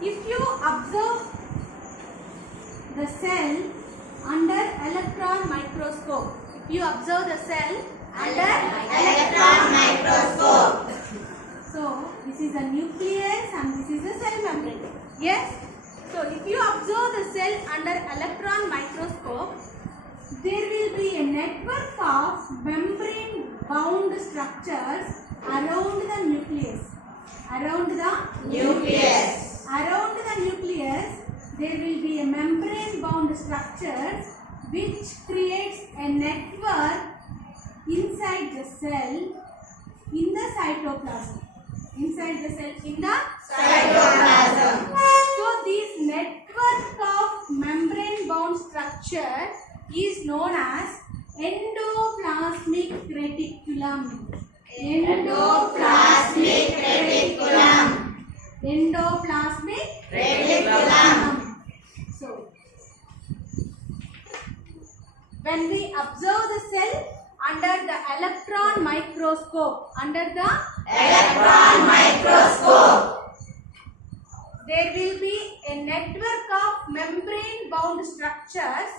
If you observe the cell under electron microscope, if you observe the cell under electron microscope. So this is a nucleus and this is a cell membrane. Yes. So if you observe the cell under electron microscope, there will be a network of membrane bound structures around the nucleus. Around the Nucleus. Around the nucleus, there will be a membrane bound structures which creates a network inside the cell in the cytoplasm. Inside the cell in the Cytoplasm. So this network of membrane bound structure is known as endoplasmic reticulum. Endoplasmic reticulum. Endoplasmic Reticulum. So, when we observe the cell under the electron microscope, Electron microscope. there will be a network of membrane bound structures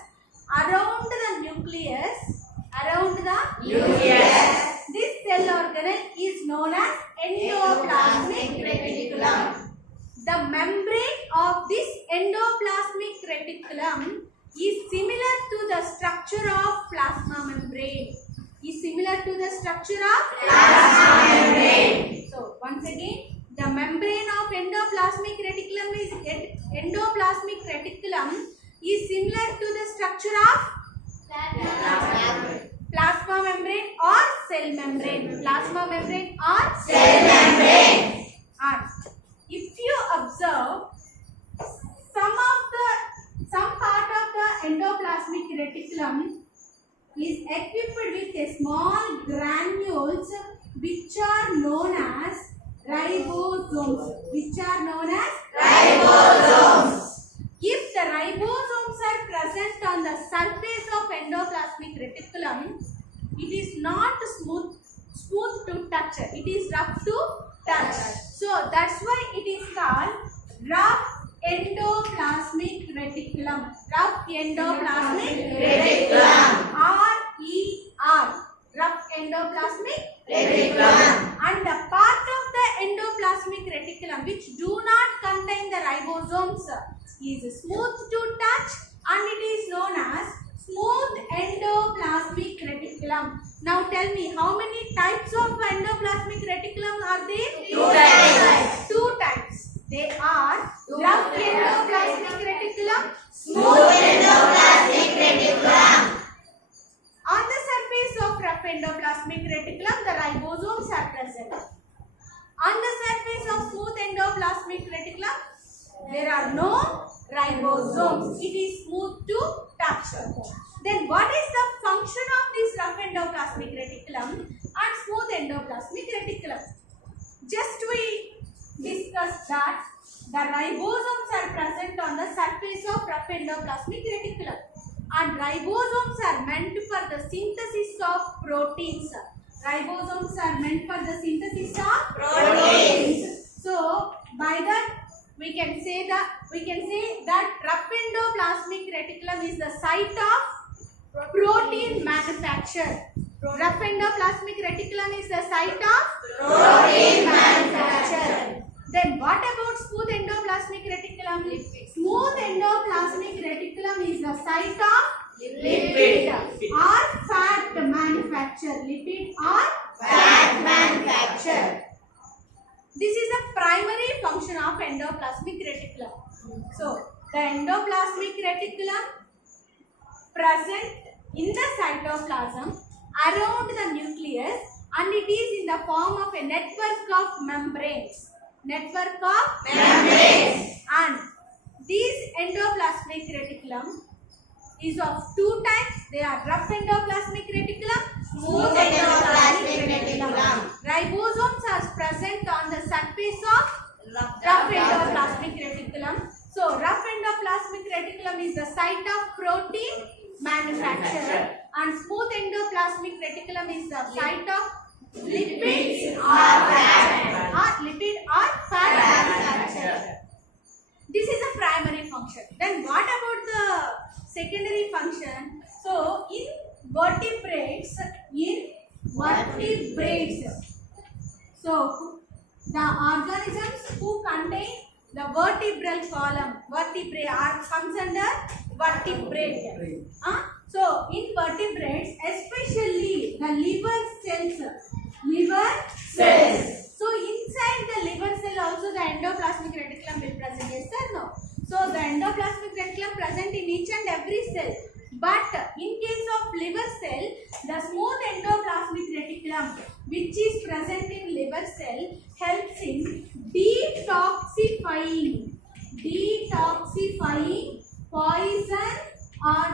around the nucleus. Nucleus. This cell organelle is known as endoplasmic reticulum. The membrane of this endoplasmic reticulum is similar to the structure of plasma membrane. Plasma membrane. So once again, the membrane of endoplasmic reticulum is similar to the structure of plasma membrane or cell membrane. Plasma membrane or Cell membrane. And if you observe some part of the endoplasmic reticulum is equipped with a small granules which are known as ribosomes. If the ribosomes are present on the surface of endoplasmic reticulum, it is not smooth to touch. It is rough to touch. So that's why it is called rough endoplasmic reticulum. Rough endoplasmic Reticulum. RER. Rough endoplasmic Reticulum. and the part of the endoplasmic reticulum which do not contain the ribosomes is smooth to touch and it is known as smooth endoplasmic reticulum. Now tell me, how many types of endoplasmic reticulum are there? Two types. They are rough endoplasmic reticulum. Smooth endoplasmic reticulum. On the surface of rough endoplasmic reticulum, the ribosomes are present. On the surface of smooth endoplasmic reticulum, there are no ribosomes. It is smooth to touch. Then what is the function of this rough endoplasmic reticulum and smooth endoplasmic reticulum? Just we discussed that the ribosomes are present on the surface of rough endoplasmic reticulum. And ribosomes are meant for the synthesis of proteins. Ribosomes are meant for the synthesis of Proteins. So by that we can say that rough endoplasmic reticulum is the site of protein manufacture. Rough endoplasmic reticulum is the site of Protein manufacture. Then what about smooth endoplasmic reticulum? Smooth endoplasmic reticulum is the site of Lipid. or fat manufacture. Lipid or Fat manufacture. This is the primary function of endoplasmic reticulum. So the endoplasmic reticulum present in the cytoplasm around the nucleus and it is in the form of a network of membranes. And this endoplasmic reticulum is of two types. They are rough endoplasmic reticulum, Smooth endoplasmic reticulum. Ribosomes are present on the surface of rough endoplasmic reticulum. So rough endoplasmic reticulum is the site of protein manufacture and smooth endoplasmic reticulum is the site of lipids or fat manufacture. This is a primary function. Then what about the secondary function? So in vertebrates, so the organisms who contain the vertebral column, vertebrae comes under vertebrate. So in vertebrates, especially the liver cells. So inside the liver cell also the endoplasmic reticulum will present. Yes or no? So the endoplasmic reticulum present in each and every cell. But in case of liver cell, the smooth endoplasmic reticulum which is present in liver cell helps in detoxifying poison or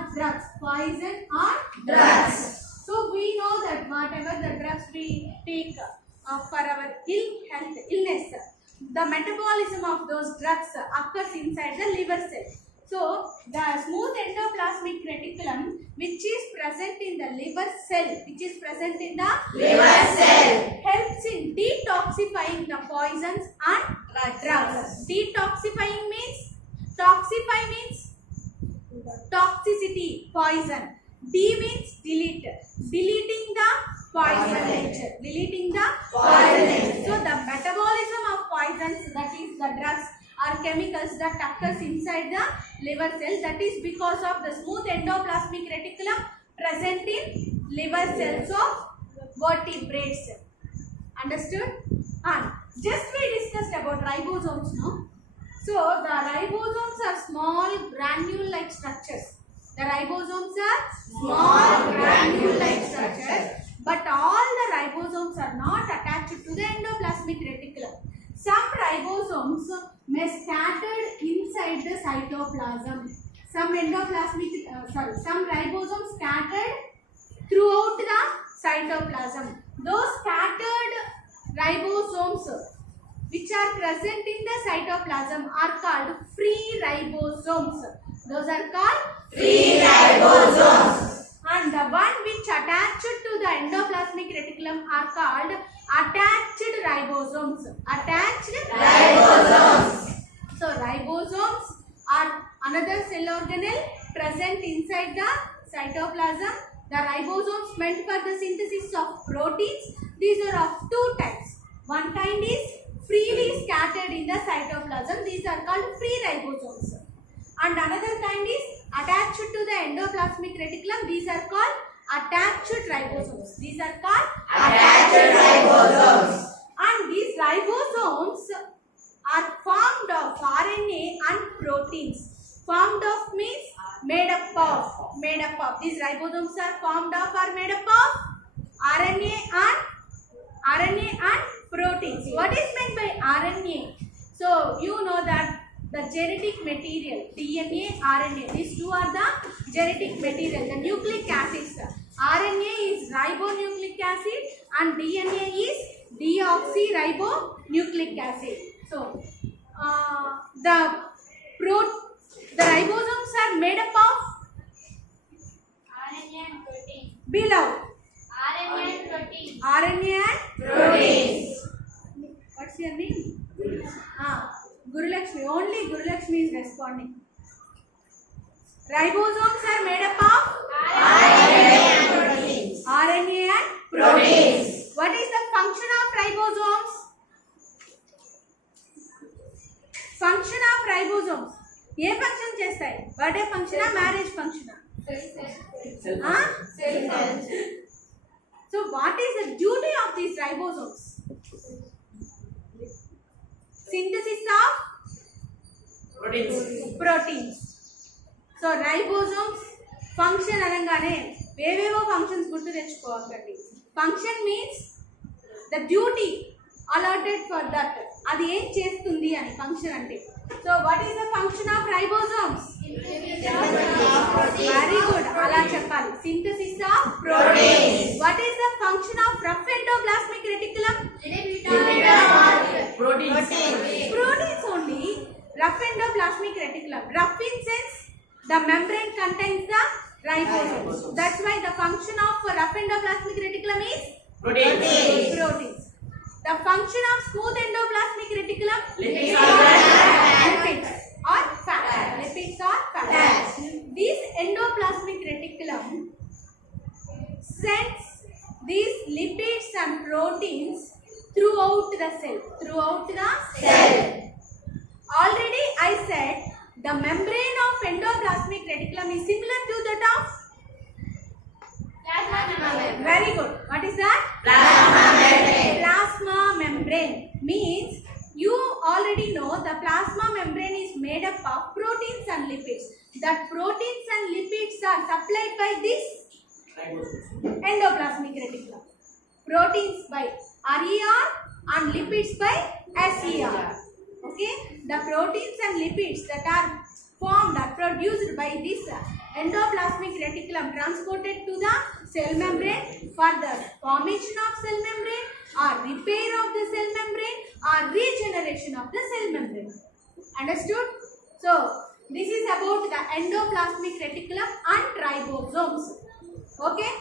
drugs. So we know that whatever the drugs we take for our illness, the metabolism of those drugs occurs inside the liver cell. So the smooth endoplasmic reticulum which is present in the liver cell, helps in detoxifying the poisons and drugs. Detoxifying means, toxify means toxicity, poison. D means delete, deleting the poison nature, So the metabolism of poisons, that is the drugs or chemicals that occurs inside the liver cell, that is because of the smooth endoplasmic reticulum present in liver cells of vertebrates. Understood? And just we discussed about ribosomes, no? So the ribosomes are small granule-like structures. The ribosomes are small granule-like structures, but all the ribosomes are not attached to the endoplasmic reticulum. Some ribosomes may scattered inside the cytoplasm. Some ribosomes scattered throughout the cytoplasm. Those scattered ribosomes which are present in the cytoplasm are called free ribosomes. Those are called Free ribosomes. And the one which attached to the endoplasmic reticulum are called attached ribosomes. So ribosomes are another cell organelle present inside the cytoplasm. The ribosomes meant for the synthesis of proteins. These are of two types. One kind is freely scattered in the cytoplasm. These are called free ribosomes. And another kind is attached to the endoplasmic reticulum. These are called attached ribosomes. And these ribosomes are formed of RNA and proteins. Formed of means made up of. These ribosomes are formed of or made up of RNA and proteins. What is meant by RNA? So you know that the genetic material, DNA, RNA, these two are the genetic material, the nucleic acids. RNA is ribonucleic acid and DNA is deoxyribonucleic acid. So the ribosomes are made up of RNA and protein. below RNA and protein. RNA and Proteins. What's your name? Guru Lakshmi. Only Guru Lakshmi is responding. Ribosomes are made up of RNA and proteins. RNA and Proteins. What is the function of ribosomes? Function of ribosomes. ఏ function చేస్తాయి? Birthday ఫంక్షనా, marriage ఫంక్షనా? So what is the duty of these ribosomes? Synthesis of proteins. So ribosomes function అనగానే వేవేవో functions గుర్తు తెచ్చుకోకండి. Function means the duty allotted for that. అది ఏం చేస్తుంది అని ఫంక్షన్ అంటే. So what is the function of ribosomes? Very good. అలా చెప్పాలి. Synthesis of proteins. What is the function of rough endoplasmic reticulum? Proteins only. Rough endoplasmic reticulum. Rough in sense the membrane contains the ribosomes. That's why the function of rough endoplasmic reticulum is proteins. The function of smooth endoplasmic reticulum? Lipids. said the membrane of endoplasmic reticulum is similar to that of. Plasma membrane. Very good. What is that? Plasma membrane. Plasma membrane means you already know the plasma membrane is made up of proteins and lipids. That proteins and lipids are supplied by this endoplasmic reticulum. Proteins by RER and lipids by SER. Okay, the proteins and lipids that are formed or produced by this endoplasmic reticulum transported to the cell membrane for the formation of cell membrane or repair of the cell membrane or regeneration of the cell membrane. Understood? So, this is about the endoplasmic reticulum and ribosomes. Okay.